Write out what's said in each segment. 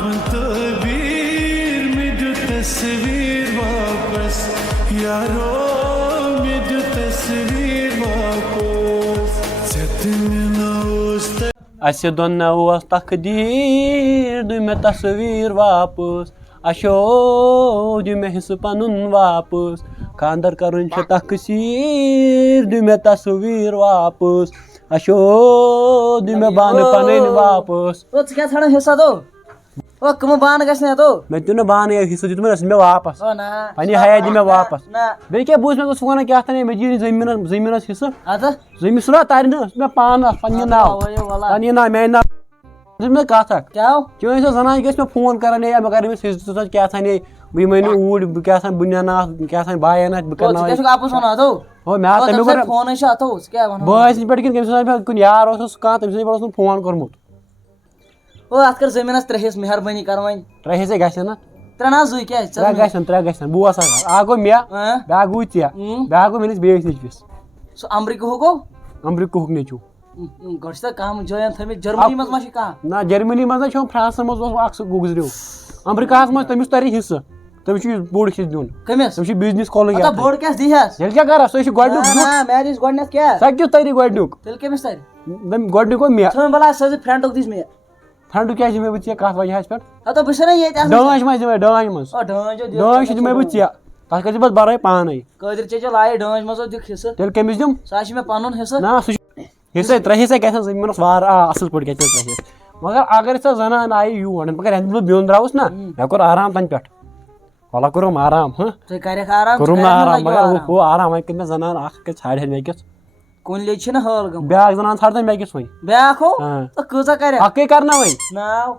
تعبیر میں جو تصویر واپس یارو میں جو تصویر واپس اسہِ دۄن مےٚ اوس تقدیٖر دِ مےٚ تصویٖر واپس اشو دِ مےٚ حصہٕ پنُن واپس خانٛدر کرُن چھُ تقسیٖر دِ مےٚ تصویٖر واپس اشو دِ مےٚ بانہٕ پنٕنۍ واپس ژٕ کیٛاہ ژھانڈان حصہ تو کٕمہٕ بانہٕ گژھِ نہٕ تو مےٚ دیُت نہٕ بانہٕ حصہٕ دیُت مےٚ واپس پننہِ حیا دِ مےٚ واپس بیٚیہِ کیٛاہ بوٗز مےٚ ژٕ ونان کیٛاہ تانۍ مےٚ دِیِو زٔمیٖنس حصہٕ زٔمیٖن چھُنہ ترِ نہٕ مےٚ پانس پننہِ ناو پننہِ ناو میانہِ ناو ژٕ مےٚ کتھ اکھ چٲنۍ سۄ زنان گژھِ مےٚ فون کران ہے مےٚ کر أمِس حصہٕ ژٕ کیٛاہ تانۍ بہٕ یِمے نہٕ اوٗرۍ بہٕ کیٛاہ تانۍ بہٕ نینہٕ کیٛاہ تانۍ باین اتھ بہٕ کرناوے بٲے سٕنٛدۍ پٮ۪ٹھ کِنہٕ کٔمۍ سٕنٛدۍ پٮ۪ٹھ کُنہِ یار اوسُس کانٛہہ تٔمۍ سٕنٛدۍ پٮ۪ٹھ اوسُم فون کوٚرمُت اتھ کر زٔمیٖنس 3 حصہٕ مہربٲنی کر وۄنۍ 3 حصہٕ گژھن نہ 3 نہ 2 کیٛازِ 3 گژھن بہٕ اوس اکھ گوٚو مےٚ بیٛاکھ گوٚو ژےٚ بیٛاکھ گوٚو میٲنِس بیٚیِس نیٚچوِس سُہ امریکہُک گوٚو امریکہُک نیٚچوٗ گۄڈٕ چھِ کم جاین تھٲمٕتۍ جرمنی منٛز ما چھِ کانٛہہ نہ جرمنی منٛز نہ چھُ فرانسس منٛز اوس اکھ سُہ گُزریو امریکہس منٛز تٔمِس ترِ حصہٕ تٔمِس چھُ بوٚڑ حصہٕ دیُن کٔمِس تٔمِس چھُ بِزنِس کھولُن بوٚڑ کیٛاہ دِیہس ییٚلہِ کیٛاہ کرس سُہ چھُ گۄڈٕنیُک گۄڈٕنیتھ کیٛاہ سۄ کیُتھ تری گۄڈٕنیُک تیٚلہِ کٔمِس ترِ گۄڈٕنیُک گوٚو مےٚ ژھٕن بلاے سۄ فرینڈُک دِس مےٚ فرینڈُک کیٛازِ دِمے بہٕ ژےٚ کتھ وجہس پٮ۪ٹھ بہٕ چھُس نا ییٚتہِ ڈانٛج منٛز دِمے ڈانٛج منٛز ڈانٛج چھِ دِمے بہٕ ژےٚ تتھ کٔرۍ زِ پتہٕ برٲے پانے قٲدر چچا لایہِ ڈانٛج منٛز دِکھ حصہٕ تیٚلہِ کٔمِس دِم سُہ چھُ مےٚ پنُن حصہٕ نہ سُہ چھُ حصے 3 حصے گژھن زٔمیٖنس واریاہ اصٕل پٲٹھۍ گژھِ 3 حصہٕ مگر اگر سۄ زنان آیہِ یور مگر ییٚلہِ بہٕ بیوٚن درٛاوُس نا مےٚ کوٚر آرام تَنہٕ پٮ۪ٹھ واللہ کوٚرُم آرام تُہۍ کریکھ آرام کوٚرُم نہٕ آرام مگر ہُہ آرام وۄنۍ کٔر مےٚ زنان اکھ ژھانڈِ مےٚ کِس کُنہِ لیٚجہِ چھِنہ حٲل گٔمٕژ بیٛاکھ زنان ژھانڈن مےٚ کِس وۄنۍ بیٛاکھ ہو کۭژاہ کرِ اکٕے کرنا وۄنۍ ناو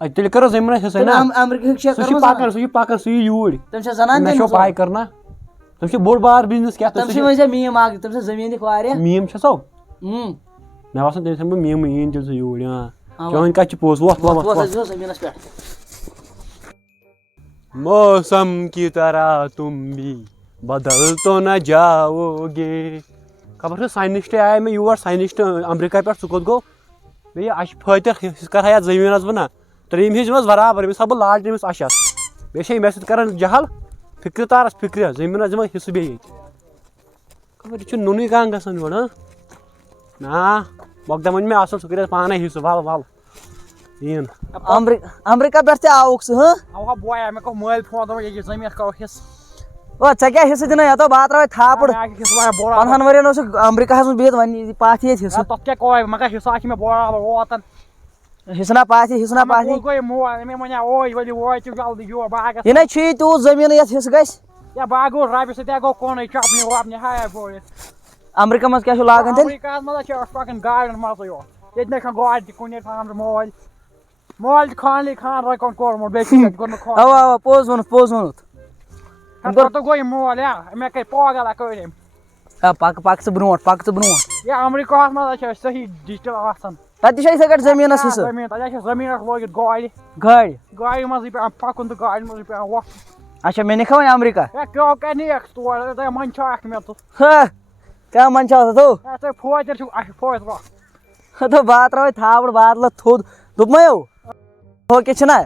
تیٚلہِ کرو زٔمیٖنس حصے نا امریکہُک سُہ چھُ پکان سُہ یی یوٗرۍ تٔمۍ چھا زنان مےٚ چھو پاے کرنا تٔمِس چھُ بوٚڑ بار بِزنس کیٛاہ تٔمۍ چھِ وۄنۍ میٖم اکھ تٔمۍ چھِ زٔمیٖن دِکھ واریاہ میٖم چھِ سو مےٚ باسان تٔمِس ونہٕ بہٕ میٖمٕے یِن تیٚلہِ سُہ یوٗرۍ چٲنۍ کتھ چھِ پوٚز وۄتھ زٔمیٖنس پٮ۪ٹھ موسم کی طرح تم بھی بدل تو نہ جاؤ گے خبر چھِ ساینِسٹ آیہِ مےٚ یور ساینِسٹ امریکہ پٮ۪ٹھ ژٕ کوٚت گوٚو بیٚیہِ اَچھِ فٲطر حِصہٕ کرٕ ہا یتھ زٔمیٖنس بہٕ نہ 3 حصہٕ دِمس برابر أمِس تھاوٕ بہٕ لالٹہِ أمِس اَچھس بیٚیہِ چھے مےٚ سۭتۍ کران جہل فِکرِ تارس فِکرِ زٔمیٖنس دِمے حصہٕ بیٚیہِ ییٚتہِ خبر یہِ چھُ نوٚنُے کانٛہہ گژھان یورٕ نا مۄکدم وۄنۍ مےٚ اصٕل سُہ کٔرِتھ پانے حصہٕ ول یِن امریکہ پٮ۪ٹھ تہِ آوُکھ ژٕ اوا بوے مےٚ کوٚر مٲلۍ فون دوٚپُن ییٚکیٛاہ زٔمیٖن کرو حصہٕ ژےٚ کیٛاہ حصہٕ دِنَے یتو بہٕ تراوے تھاپڑ 15 ؤرین اوسُکھ امریکہس منٛز بِہِتھ وۄنۍ پاتھ ییٚتہِ حصہٕ تتھ کیٛاہ کوے مگر حصہٕ چھِ مےٚ برابر ووتن حصہٕ پاتھی یہِ نَے چھُی تیوٗت زٔمیٖنٕے یتھ حصہٕ گژھِ امریکہ منٛز کیٛاہ چھُ لاگان اوا اوا پوٚز ووٚنُتھ پکھ ژٕ برونٛٹھ امریکہس منٛز چھِ صحیح ڈِجٹل آسان تتہِ تہِ چھِ یِتھٕے کٲٹھۍ زٔمیٖنس حصہٕ زٔمیٖنس لٲگِتھ گاڑِ منٛزٕے پیٚوان پکُن تہٕ گاڑِ منٛزٕے پیٚوان وۄتھُن اچھا مےٚ نِکھا وۄنۍ امریکہ تور منٛدچھاکھ مےٚ ژٕ کیٛاہ منٛدچھاو ژٕ فوتِر چھُکھ اَسہِ فوت وقت دوٚپ بہٕ تراوے تھاپڑ بادلہٕ تھوٚد دوٚپمَے ہو کیٛاہ چھُنہ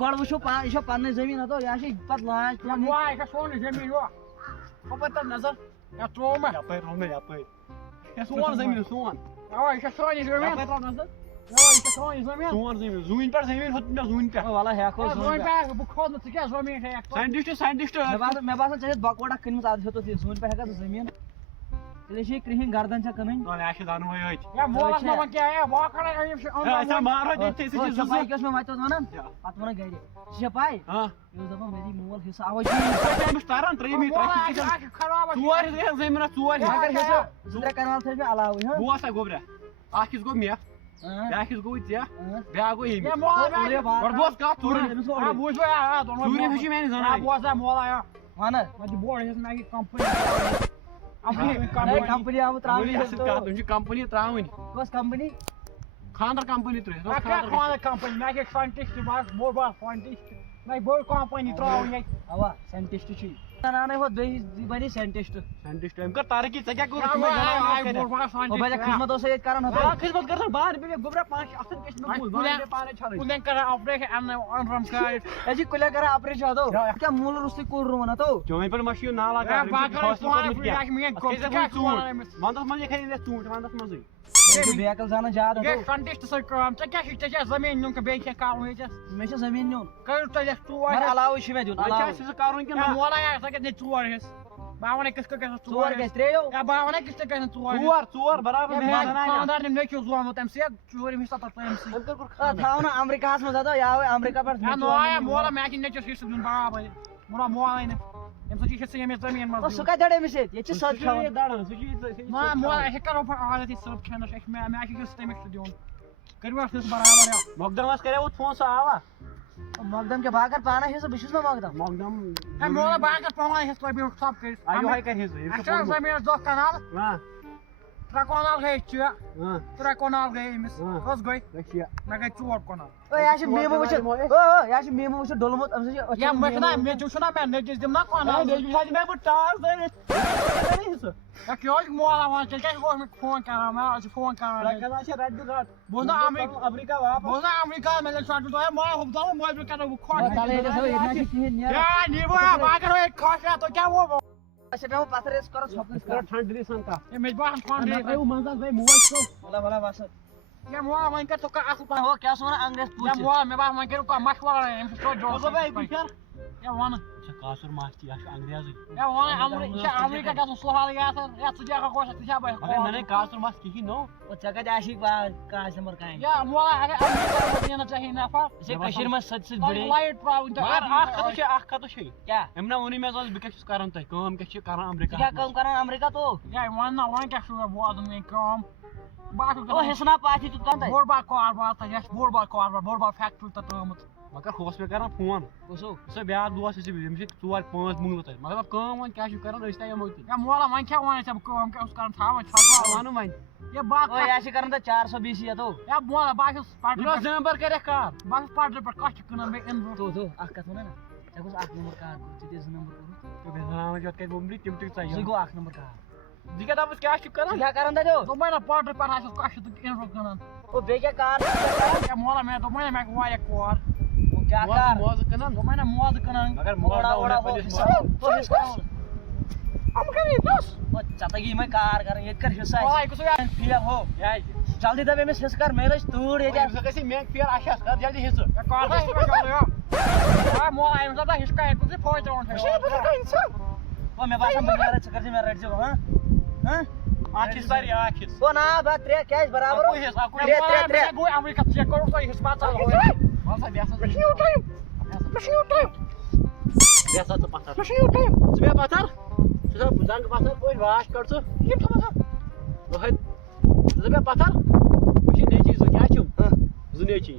گۄڈٕ وٕچھو یہِ چھا پنٕنۍ زٔمیٖن ہتو یہِ چھِ پتہٕ لانچ مےٚ باسان ژےٚ چھَتھ بکوڈ اکھ کٕنمٕژ ادٕ ہیوٚتُتھ یہِ زوٗنہِ پٮ۪ٹھ ہٮ۪کھا ژٕ زٔمیٖن تیٚلے چھِ یہِ کرٛہِنۍ گردن چھےٚ کٕنٕنۍ پاے کیٛاہ اوس مےٚ وتہِ ونان پتہٕ ووٚنُن گرِ ژےٚ چھےٚ پاے یہِ اوس دپان مےٚ دی مول حصہٕ اوے زٕ ترٛےٚ کنال تھٲے مےٚ علاوٕے اکھ حصہٕ گوٚو مےٚ بیٛاکھ حصہٕ گوٚو ژےٚ بیٛاکھ گوٚو أمِس میانہِ زنانہِ کمپنی آمُت تراونہِ کمپنی تراوٕنۍ کۄس کمپنی خاندر کمپنی ترٛٲیِتھ کیٛاہ خانٛدر کمپنی مےٚ چھِ ساینٹِسٹ بوٚڑ بار ساینٹِسٹ مےٚ چھِ بٔڑ کمپنی ترٛاوٕنۍ ییٚتہِ اوا ساینٹِسٹ چھُ یہِ بناونٕے ہوت بیٚیہِ بنی ساینٹِسٹ ساینٹِسٹ أمۍ کٔر ترقی ژےٚ کیٛاہ کوٚرُتھ بوٚڑ بار بھائی خدمت اوس ییٚتہِ کران خدمت کٔر بار گوٚبرا پانہٕ اَصٕل کشمیر پانے چھلٕے کُلٮ۪ن کران آپریشن أنٛدرم کھالِتھ أسۍ چھِ کُلٮ۪ن کران آپریشن ہتو کیٛاہ موٗلہٕ روٚستُے کُل رُوان ہتو چٲنۍ پٲٹھۍ ما چھُ یہِ نالا ونٛدس منٛز کھٔتۍ أسۍ ژوٗنٛٹھۍ ونٛدس منٛزٕے بیکل زانان زیادٕ ہتو ساینٹِسٹ سۭتۍ کٲم ژےٚ کیٛاہ چھُے ژےٚ چھےٚ زٔمیٖن نیُن بیٚیہِ کینٛہہ کرُن ییٚتٮ۪س مےٚ چھُ زٔمیٖن نیُن کٔرِو تُلِتھ مگر ژور علاوٕے چھُ مےٚ دیُن علاوٕ سُہ کرُن کِنہٕ مولا سۄ گژھِ نہٕ ژور حِصہٕ بہٕ وَنے کِتھ کٔنۍ گژھِ ژور گژھِ ترٛیٚیو بہٕ وَنے کِتھ کٔنۍ گژھِ نہٕ ژور برابر خانٛدار نیٚچوٗ زونمُت تَمہِ سۭتۍ ژوٗرِم حِصہٕ تَتھ تٔمۍ تھاو نہٕ امریکاہس منٛز ہتو یا امریکا پٮ۪ٹھ مولا مےٚ چھِ نیٚچوِس حِصہٕ دیُن برابر مولا مولے نہٕ اَمہِ سۭتۍ چھِ حِصہٕ ییٚمِس زٔمیٖن منٛز سُہ کتہِ دڑِ أمِس ییٚتہِ ییٚتہِ چھِ سۄ کھٮ۪وان دڑان سُہ چھُ مولا أسۍ کرو پَتہٕ عادت یہِ سٔب کھٮ۪نَس مےٚ چھِ حِصہٕ تٔمِس تہِ دیُن کٔرِو اَتھ حِصہٕ برابر مۄقدمس کریو فون سُہ آوا مقدم کیٛاہ بہٕ کر پانہٕ حِصہٕ بہٕ چھُس نا مقدم مۄقدم مولا بہٕ کر پانہٕ حِصہٕ لٲبِو سب کٔرِتھ یِہوے کرِ حِصہٕ اَسہِ چھُ زٔمیٖنَس 2 کنال 3 کنال گٔے ژےٚ 3 کنال گٔے أمِس کٔژ گٔے مےٚ گٔے 4 کنال یہِ چھُ میٖمہٕ وٕچھِتھ یہِ چھُ میٖمہٕ وٕچھِتھ ڈوٚلمُت أمۍ سۭتۍ یا مےٚ چھُنا میٚژِو چھُنا مےٚ نیٚچِس دِمہٕ نا کنال مےٚ بہٕ ٹاس دٲرِتھ یا کیٛاہ اوس مولا وَنان تیٚلہِ کیٛازِ اوس مےٚ فون کران مےٚ حظ چھِ فون کران بہٕ اوسُس نا امریکہ بہٕ اوسُس نا امریکہ مےٚ لٔگۍ شاٹ مولا ہُپداو موبایل کرو بہٕ کھۄٹ نیٖبو بہٕ کرو ییٚتہِ کھۄٹ تۄہہِ کیٛاہ ووٚنوٕ اچھا بیٚہمو پتھر أسۍ کرو ژھۄپہٕ ٹھنڈری سان کتھ مےٚ چھِ باسان ٹھنڈ منٛزس گٔے موج بلا بلا بس یا مولا وۄنۍ کر ژٕ کر اصٕل پٲٹھۍ ہو کیٛاہ چھُ ونان انگریز یا مولا مےٚ باسان وۄنۍ کٔرِو کانٛہہ مشورا أمِس چھُ تویتہِ یا وَنہٕ کاسُر ماستی یہِ چھُ انگریزٕے یا وَنہٕ یہِ چھا امریکہ گژھُن سہلٕے آسان یا ژٕ دِکھ کوشش ژٕ چھا بہٕ مےٚ کاسُر ماس کِہیٖنۍ نو ژےٚ کتہِ آسی کاش نمبر کامہِ یا مولا اگر امریکہ منٛز یِنہٕ ژےٚ نفر ژےٚ کٔشیٖرِ منٛز سٔتۍ سۭتۍ بڑے لایٹ ترٛاوٕنۍ تہٕ اکھ کتھ چھُے کیٛاہ أمۍ نا ووٚنُے مےٚ بہٕ کیٛاہ چھُس کران تۄہہِ کٲم کیٛاہ چھِ کران امریکہ کیٛاہ کٲم کران امریکہ تو یا وَن نا وۄنۍ کیٛاہ چھُ مےٚ بوزُن میٲنۍ کٲم بہٕ آسہٕ حِصہٕ نا پاتھی توٚت کانٛہہ بوٚڑ بار کاربار تَتہِ آسہِ بوٚڑ بار کاربار بوٚڑ بار فیکٹری تَتھ ترٛٲومٕژ مگر ہُس مےٚ کران فون کُسو یُس بیٛاکھ دوس أمِس چھِ 4 5 موٚنگلہٕ تَتہِ مگر کٲم وۄنۍ کیٛاہ چھُ کران أسۍ تہِ یِمو تہِ یا مولا وۄنۍ کیٛاہ وَنَے ژےٚ بہٕ کٲم کیٛاہ اوس کران تھاوان چھۄکراوان وَنہٕ وۄنۍ یا باقٕے یہِ آسہِ کران تتھ 400 BC ہتو یا مولا بہٕ چھُس پٹرِ زٕ نمبر کریکھ کار بہٕ چھُس پٹرِ پٮ۪ٹھ کَتھ چھِ کٕنان مےٚ اِنہٕ تو اکھ کتھ ونے نا ژےٚ گوٚژھ 1 نمبر کار کوٚر ژےٚ تہِ 2 نمبر کوٚرُتھ یَتھ کَتہِ بوٚمبری تِم تہِ سُہ ژَیہِ گوٚو 1 نمبر کار ژٕ کیٛاہ دَپَس کیٛاہ چھُ ژٕ کران کیٛاہ کران تتہِ دوٚپمَے نا پٹرِ پٮ۪ٹھ آسٮ۪س کَتھ چھِ تہٕ اِنہٕ کٕنان بیٚیہِ کیٛاہ کار یا مولا مےٚ دوٚپمَے نا مےٚ گوٚو واریاہ کور کیٛاہ کار موزٕ کٕنان دوٚپمَے نا موزٕ کٕنان مگر وڑا وڑا ہو ژےٚ تگی یِمے کار کرٕنۍ ییٚتہِ کر حِصہٕ مولا یہِ گوٚژھ یا فیل ہو کیٛازِ جلدی دپ أمِس حِصہٕ کر مےٚ لٔج تۭر ییٚتہِ أمِس گژھِ مےٚ پھیر اَشَس کر جلدی حِصہٕ کَتھ آسہِ مےٚ کَرُن مولا أمِس ہسا ہِش کَرِ ژٕ فٲیدٕ مےٚ باسان بہٕ نیرٕ ژٕ کر مےٚ رٔٹۍ زِ اکھ حِصہٕ ساری اکھ حِصہٕ او نا بہٕ 3 کیٛازِ برابر مےٚ گوٚو امریکہ ژےٚ کوٚرُتھ تۄہہِ حِصہٕ پتہٕ بیٚہسا ژٕ پتھر ژٕ بیٚہہ پتھر ژٕ چھُکھ زنٛگہٕ پتھر پٲٹھۍ واش کڑ ژٕ ٲہد ژٕ بیٚہہ پتھر وٕچھ یہِ نیچی 2 کیٛاہ چھُم 2 نیچی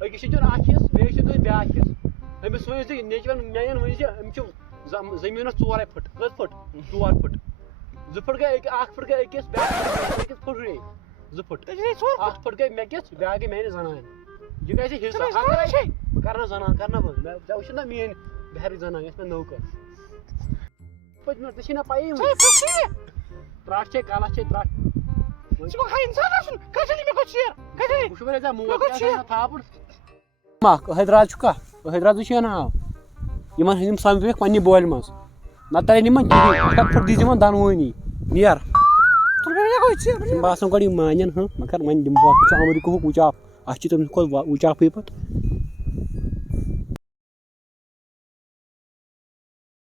أکِس چھُ دیُن اکھ حِصہٕ بیٚیِس چھُ دیُن بیٛاکھ حِصہٕ أمِس ؤنِو تُہۍ نیچوٮ۪ن میانٮ۪ن ؤنِو زِ أمِس چھُ زٔمیٖنَس 4 پھٕٹ کٔژ پھٕٹ 4 پھٕٹ 2 پھٕٹ گٔے 1 پھٕٹ گٔے أکِس بیٛاکھ أکِس پھٕٹرے 2 پھٕٹ 1 پھٕٹ گٔے مےٚ کِس بیٛاکھ گٔے میانہِ زنانہِ یہِ گژھِ حِصہٕ بہٕ کرنا زنان کرنا بہٕ ژےٚ وٕچھُتھ نا میٲنۍ بہرٕچ زنان یۄس مےٚ نٔو کٔر پٔتمہِ ژےٚ چھی نا پَیی ترٛٹھ چھے کَلَس چھے ترٛٹھ بہٕ چھُس وَنان ژےٚ موج تھاپُر اکھ حیدراز چھُکھا حیدرازٕے چھُ ناو یِمن یِم سَمجھوکھ پننہِ بولہِ منٛز نتہٕ ترن یِمن کِہیٖنۍ 1 پھٕٹ دی یِمن دۄنوٕنی نیر باسان گۄڈٕ یِم مانن مگر وۄنۍ دِمہٕ بہٕ اَتھ چھُ امریکہُک وٕچاپ اَتھ چھُ تٔمِس کھۄتہٕ وٕچاپٕے پَتہٕ